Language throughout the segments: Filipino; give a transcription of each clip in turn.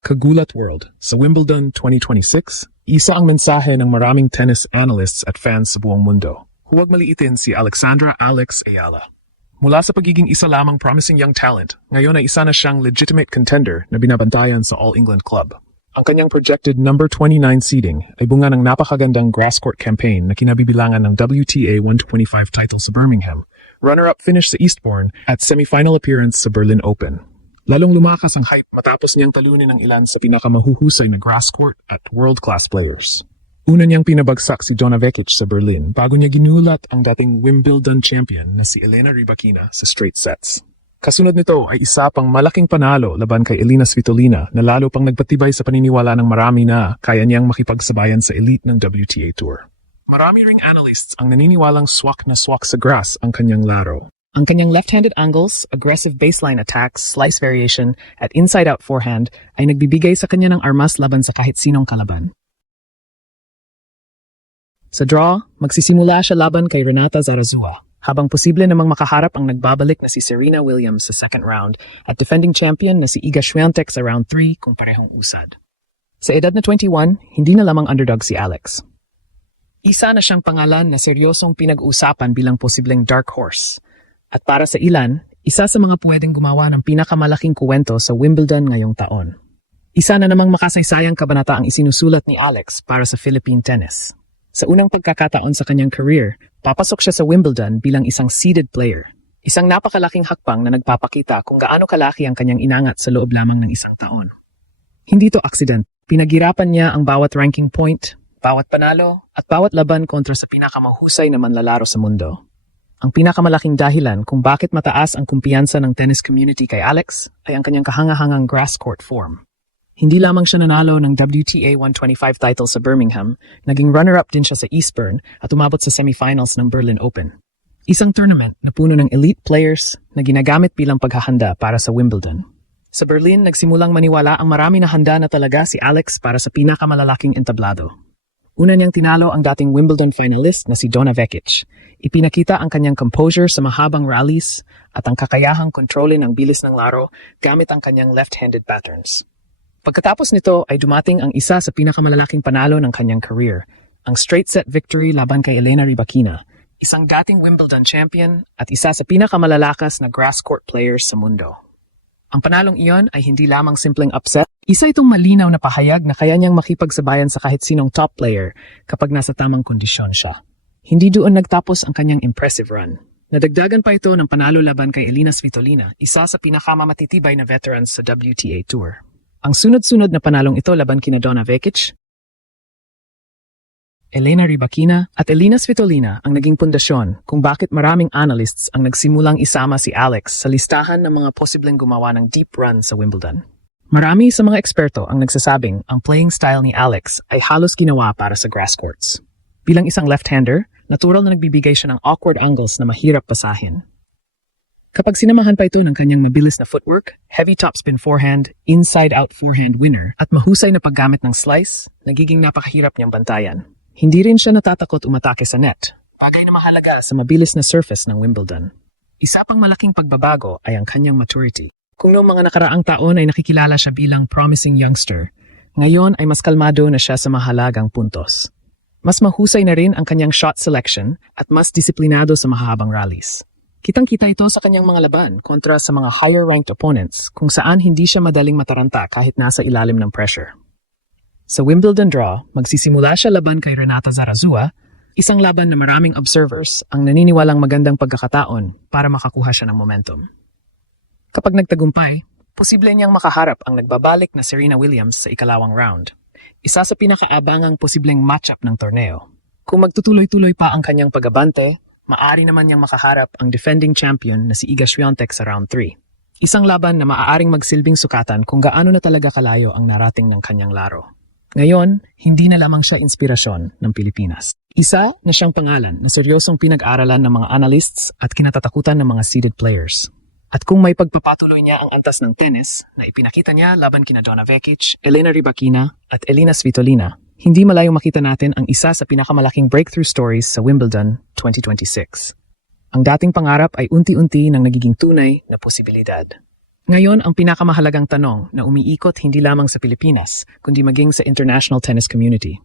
Kagulat World. Sa Wimbledon 2026, isa ang mensahe ng maraming tennis analysts at fans sa buong mundo. Huwag maliitin si Alexandra Alex Ayala. Mula sa pagiging isa lamang promising young talent, ngayon ay isa na siyang legitimate contender na binabantayan sa All England Club. Ang kanyang projected number 29 seeding ay bunga ng napakagandang grass court campaign na kinabibilangan ng WTA 125 title sa Birmingham, runner-up finish sa Eastbourne at semi-final appearance sa Berlin Open. Lalong lumakas ang hype matapos niyang talunin ng ilan sa pinakamahuhusay na grass court at world-class players. Una niyang pinabagsak si Donna Vekic sa Berlin bago niya ginulat ang dating Wimbledon champion na si Elena Rybakina sa straight sets. Kasunod nito ay isa pang malaking panalo laban kay Elina Svitolina na lalo pang nagpatibay sa paniniwala ng marami na kaya niyang makipagsabayan sa elite ng WTA Tour. Marami ring analysts ang naniniwalang swak na swak sa grass ang kanyang laro. Ang kanyang left-handed angles, aggressive baseline attacks, slice variation, at inside-out forehand ay nagbibigay sa kanya ng armas laban sa kahit sinong kalaban. Sa draw, magsisimula siya laban kay Renata Zarazua, habang posible namang makaharap ang nagbabalik na si Serena Williams sa second round at defending champion na si Iga Swiatek sa round 3 kung parehong usad. Sa edad na 21, hindi na lamang underdog si Alex. Isa na siyang pangalan na seryosong pinag-usapan bilang posibleng dark horse. At para sa ilan, isa sa mga pwedeng gumawa ng pinakamalaking kuwento sa Wimbledon ngayong taon. Isa na namang makasaysayang kabanata ang isinusulat ni Alex para sa Philippine tennis. Sa unang pagkakataon sa kanyang career, papasok siya sa Wimbledon bilang isang seeded player. Isang napakalaking hakbang na nagpapakita kung gaano kalaki ang kanyang inangat sa loob lamang ng isang taon. Hindi to aksident. Pinaghirapan niya ang bawat ranking point, bawat panalo, at bawat laban kontra sa pinakamahusay na manlalaro sa mundo. Ang pinakamalaking dahilan kung bakit mataas ang kumpiyansa ng tennis community kay Alex ay ang kanyang kahangahangang grass court form. Hindi lamang siya nanalo ng WTA 125 title sa Birmingham, naging runner-up din siya sa Eastbourne at umabot sa semifinals ng Berlin Open. Isang tournament na puno ng elite players na ginagamit bilang paghahanda para sa Wimbledon. Sa Berlin, nagsimulang maniwala ang marami na handa na talaga si Alex para sa pinakamalalaking entablado. Una niyang tinalo ang dating Wimbledon finalist na si Donna Vekic. Ipinakita ang kanyang composure sa mahabang rallies at ang kakayahang kontrolin ang bilis ng laro gamit ang kanyang left-handed patterns. Pagkatapos nito ay dumating ang isa sa pinakamalalaking panalo ng kanyang career, ang straight-set victory laban kay Elena Rybakina, isang dating Wimbledon champion at isa sa pinakamalalakas na grass court players sa mundo. Ang panalong iyon ay hindi lamang simpleng upset, isa itong malinaw na pahayag na kaya niyang makipagsabayan sa kahit sinong top player kapag nasa tamang kondisyon siya. Hindi doon nagtapos ang kanyang impressive run. Nadagdagan pa ito ng panalo laban kay Elina Svitolina, isa sa pinakamamatitibay na veterans sa WTA Tour. Ang sunod-sunod na panalong ito laban kina Donna Vekic, Elena Rybakina at Elina Svitolina ang naging pundasyon kung bakit maraming analysts ang nagsimulang isama si Alex sa listahan ng mga posibleng gumawa ng deep run sa Wimbledon. Marami sa mga eksperto ang nagsasabing ang playing style ni Alex ay halos ginawa para sa grass courts. Bilang isang left-hander, natural na nagbibigay siya ng awkward angles na mahirap basahin. Kapag sinamahan pa ito ng kanyang mabilis na footwork, heavy topspin forehand, inside-out forehand winner, at mahusay na paggamit ng slice, nagiging napakahirap niyang bantayan. Hindi rin siya natatakot umatake sa net, bagay na mahalaga sa mabilis na surface ng Wimbledon. Isa pang malaking pagbabago ay ang kanyang maturity. Kung noong mga nakaraang taon ay nakikilala siya bilang promising youngster, ngayon ay mas kalmado na siya sa mahalagang puntos. Mas mahusay na rin ang kanyang shot selection at mas disiplinado sa mahabang rallies. Kitang-kita ito sa kanyang mga laban kontra sa mga higher-ranked opponents kung saan hindi siya madaling mataranta kahit nasa ilalim ng pressure. Sa Wimbledon draw, magsisimula siya laban kay Renata Zarazua, isang laban na maraming observers ang naniniwalang magandang pagkakataon para makakuha siya ng momentum. Kapag nagtagumpay, posible niyang makaharap ang nagbabalik na Serena Williams sa ikalawang round. Isa sa pinakaabangang posibleng matchup ng torneo. Kung magtutuloy-tuloy pa ang kanyang pag-abante, maaari naman niyang makaharap ang defending champion na si Iga Swiatek sa round 3. Isang laban na maaaring magsilbing sukatan kung gaano na talaga kalayo ang narating ng kanyang laro. Ngayon, hindi na lamang siya inspirasyon ng Pilipinas. Isa na siyang pangalan na seryosong pinag-aralan ng mga analysts at kinatatakutan ng mga seeded players. At kung may pagpapatuloy niya ang antas ng tennis na ipinakita niya laban kina Donna Vekic, Elena Rybakina at Elina Svitolina, hindi malayong makita natin ang isa sa pinakamalaking breakthrough stories sa Wimbledon 2026. Ang dating pangarap ay unti-unti nang nagiging tunay na posibilidad. Ngayon, ang pinakamahalagang tanong na umiikot hindi lamang sa Pilipinas, kundi maging sa international tennis community.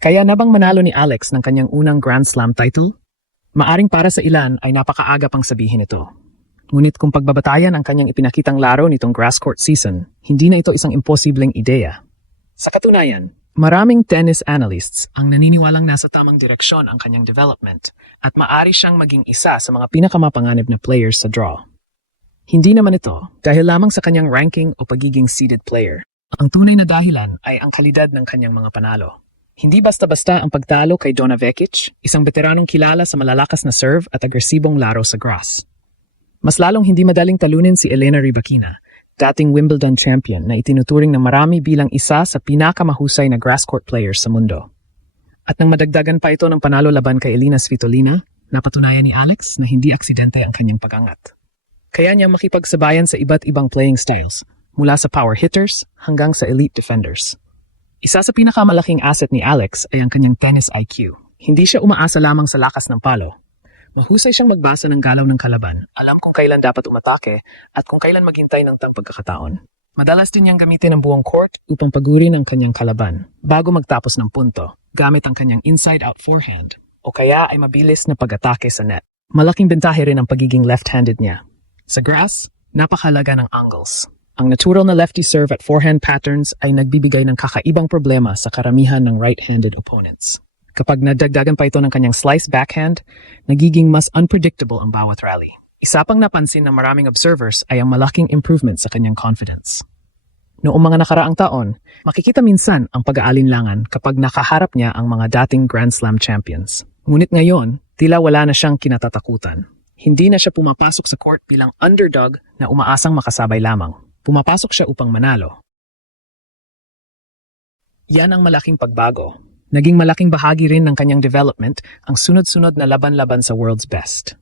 Kaya na bang manalo ni Alex ng kanyang unang Grand Slam title? Maaring para sa ilan ay napakaaga pang sabihin ito. Ngunit kung pagbabatayan ang kanyang ipinakitang laro nitong grass court season, hindi na ito isang imposibleng ideya. Sa katunayan, maraming tennis analysts ang naniniwalang nasa tamang direksyon ang kanyang development at maaari siyang maging isa sa mga pinakamapanganib na players sa draw. Hindi naman ito dahil lamang sa kanyang ranking o pagiging seeded player. Ang tunay na dahilan ay ang kalidad ng kanyang mga panalo. Hindi basta-basta ang pagtalo kay Donna Vekic, isang veteranong kilala sa malalakas na serve at agresibong laro sa grass. Mas lalong hindi madaling talunin si Elena Rybakina, dating Wimbledon champion na itinuturing ng marami bilang isa sa pinakamahusay na grass court players sa mundo. At nang madagdagan pa ito ng panalo laban kay Elina Svitolina, napatunayan ni Alex na hindi aksidente ang kanyang pag-angat. Kaya niya makipagsabayan sa iba't ibang playing styles, mula sa power hitters hanggang sa elite defenders. Isa sa pinakamalaking asset ni Alex ay ang kanyang tennis IQ. Hindi siya umaasa lamang sa lakas ng palo. Mahusay siyang magbasa ng galaw ng kalaban, alam kung kailan dapat umatake at kung kailan maghintay ng pagkakataon. Madalas din niyang gamitin ang buong court upang pagurin ang kanyang kalaban bago magtapos ng punto, gamit ang kanyang inside-out forehand o kaya ay mabilis na pag-atake sa net. Malaking bentahe rin ang pagiging left-handed niya. Sa grass, napakahalaga ng angles. Ang natural na lefty serve at forehand patterns ay nagbibigay ng kakaibang problema sa karamihan ng right-handed opponents. Kapag nadagdagan pa ito ng kanyang slice backhand, nagiging mas unpredictable ang bawat rally. Isa pang napansin ng maraming observers ay ang malaking improvement sa kanyang confidence. Noong mga nakaraang taon, makikita minsan ang pag-aalinlangan kapag nakaharap niya ang mga dating Grand Slam champions. Ngunit ngayon, tila wala na siyang kinatatakutan. Hindi na siya pumapasok sa court bilang underdog na umaasang makasabay lamang. Pumapasok siya upang manalo. Yan ang malaking pagbago. Naging malaking bahagi rin ng kanyang development ang sunod-sunod na laban-laban sa world's best.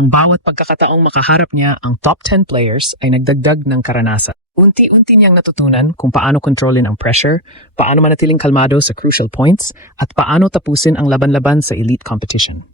Ang bawat pagkakataong makaharap niya ang top 10 players ay nagdagdag ng karanasan. Unti-unti niyang natutunan kung paano kontrolin ang pressure, paano manatiling kalmado sa crucial points, at paano tapusin ang laban-laban sa elite competition.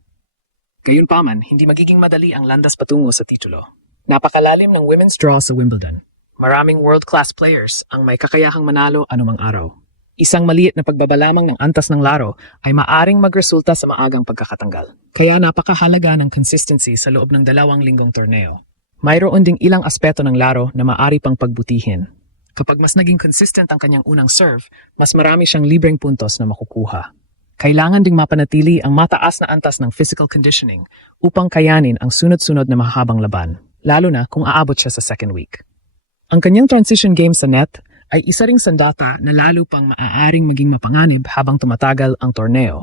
Gayunpaman, hindi magiging madali ang landas patungo sa titulo. Napakalalim ng women's draw sa Wimbledon. Maraming world-class players ang may kakayahang manalo anumang araw. Isang maliit na pagbabalamang ng antas ng laro ay maaring magresulta sa maagang pagkakatanggal. Kaya napakahalaga ng consistency sa loob ng 2 linggong torneo. Mayroon ding ilang aspeto ng laro na maaari pang pagbutihin. Kapag mas naging consistent ang kanyang unang serve, mas marami siyang libreng puntos na makukuha. Kailangan ding mapanatili ang mataas na antas ng physical conditioning upang kayanin ang sunod-sunod na mahabang laban, lalo na kung aabot siya sa second week. Ang kanyang transition game sa net ay isa ring sandata na lalo pang maaaring maging mapanganib habang tumatagal ang torneo.